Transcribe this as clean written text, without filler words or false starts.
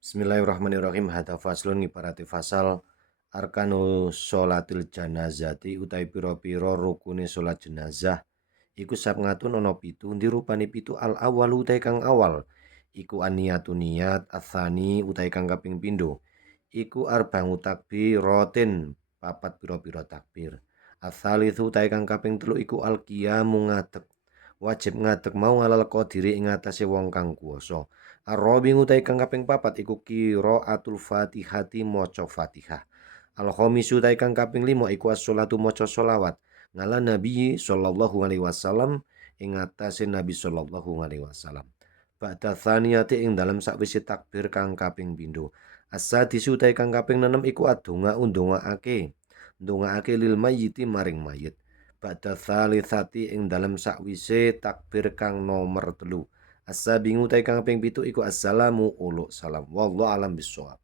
Bismillahirrahmanirrahim. Hadza faslun ngibarati fasal arkanus sholatil janazati utai pira-pira rukune salat jenazah. Iku sabngatun ana pitu, dirupani pitu al awal utai kang awal. Iku aniyatu niyat, atsani utai kang kaping pindho. Iku arba'u takbiratin, papat pira-pira takbir. Atsalitsu utai kang kaping telu iku al qiyamu ngadeg. Wajib ngadeg mau ngalal qadiri ing atase wong kang kuwasa. Ar-rabi utai kang kaping papat iku qiraatul Fatihati maca Fatihah. Al-khamisu utai kang kaping 5 iku as-sholatu maca sholawat ngala Nabi sallallahu alaihi wasallam ing atase Nabi sallallahu alaihi wasallam. Ba'da tsaniyati ing dalem sakwise takbir kang kaping pindho. As-sadisu utai kang kaping 6 iku adonga ndongaake. Ndongaake lil mayyiti maring mayit. Ba'da tsalitsati ing dalem sakwise takbir kang nomer 3. As-sabingu utai kang kaping 7 iku assalamu ulu salam. Wallahu alam bissawab.